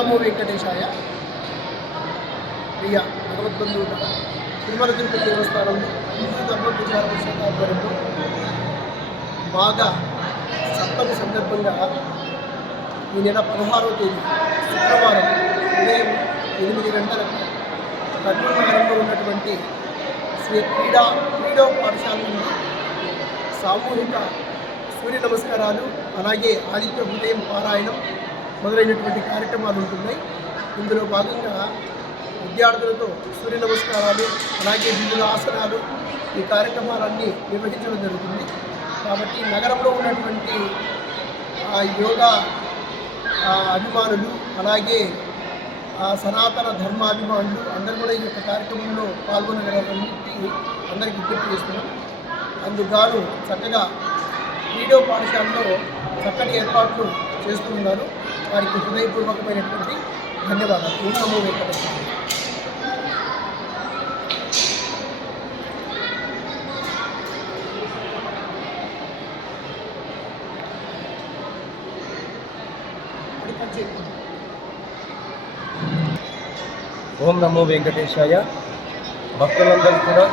నమో వెంకటేశాయ. ప్రియ భగవద్బంధువుల తిరుమల తిరుపతి దేవస్థానంలో హిందూ ధర్మ ప్రచార పరిషత్ ఆధ్వర్యంలో బాగా సప్తమి సందర్భంగా ఈ నెల పదహారవ తేదీ శుక్రవారం ఉదయం ఎనిమిది గంటలకు కర్నూలు నగరంలో ఉన్నటువంటి శ్రీ క్రీడా క్రీడా పాఠశాల నుండి సామూహిక సూర్య నమస్కారాలు అలాగే ఆదిత్య హృదయం పారాయణం మొదలైనటువంటి కార్యక్రమాలు ఉంటున్నాయి. ఇందులో భాగంగా విద్యార్థులతో సూర్య నమస్కారాలు అలాగే వివిధ ఆసనాలు ఈ కార్యక్రమాలన్నీ నిర్వహించడం జరుగుతుంది. కాబట్టి నగరంలో ఉన్నటువంటి ఆ యోగా అభిమానులు అలాగే ఆ సనాతన ధర్మాభిమానులు అందరూ కూడా ఈ యొక్క కార్యక్రమంలో పాల్గొనగలరని అందరికీ విజ్ఞప్తి చేస్తున్నాం. అందుకు చక్కగా వీడియో పాఠశాలలో చక్కటి ఏర్పాట్లు చేస్తున్నారు వారికి హృదయపూర్వకమైనటువంటి ధన్యవాదాలు. ఓం నమో వెంకటేశ్వర ఓం నమో వెంకటేశాయ. భక్తులందరూ కూడా